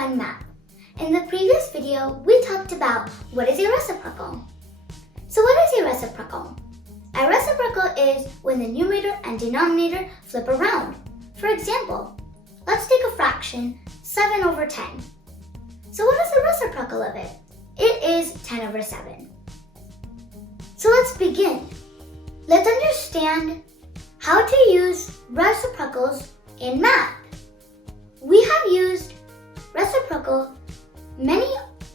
Undefined Math. In the previous video, we talked about what is a reciprocal. So what is a reciprocal? A reciprocal is when the numerator and denominator flip around. For example, let's take a fraction 7 over 10. So what is the reciprocal of it? It is 10 over 7. So let's begin. Let's understand how to use reciprocals in math. We have used reciprocal many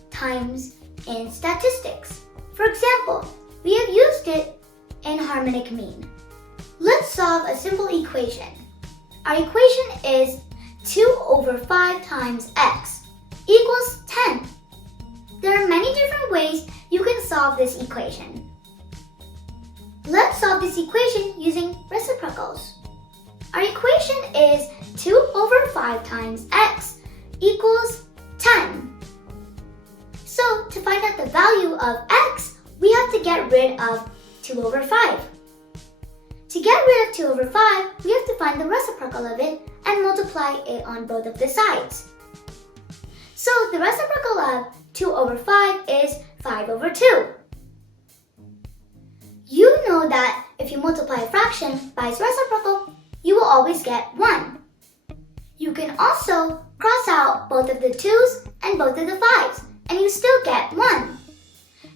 times in statistics. For example, we have used it in harmonic mean. Let's solve a simple equation. Our equation is 2 over 5 times x equals 10. There are many different ways you can solve this equation. Let's solve this equation using reciprocals. Our equation is 2 over 5 times x equals 10. So to find out the value of x, we have to get rid of 2 over 5. To get rid of 2 over 5, we have to find the reciprocal of it and multiply it on both of the sides. So the reciprocal of 2 over 5 is 5 over 2. You know that if you multiply a fraction by its reciprocal, you will always get 1. You can also cross out both of the 2's and both of the 5's, and you still get 1.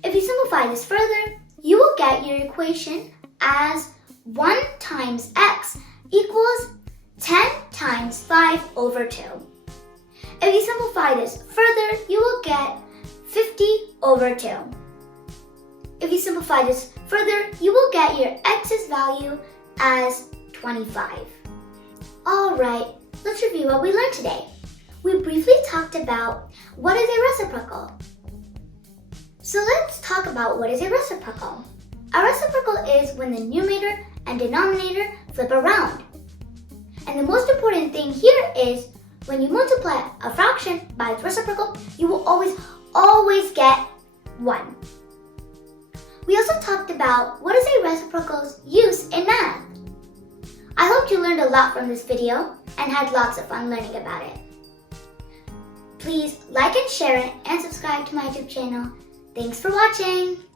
If you simplify this further, you will get your equation as 1 times x equals 10 times 5 over 2. If you simplify this further, you will get 50 over 2. If you simplify this further, you will get your x's value as 25. Alright, let's review what we learned today. We briefly talked about what is a reciprocal. So let's talk about what is a reciprocal. A reciprocal is when the numerator and denominator flip around. And the most important thing here is when you multiply a fraction by its reciprocal, you will always get 1. We also talked about what is a reciprocal's use in math. I hope you learned a lot from this video and had lots of fun learning about it. Please like and share it and subscribe to my YouTube channel. Thanks for watching!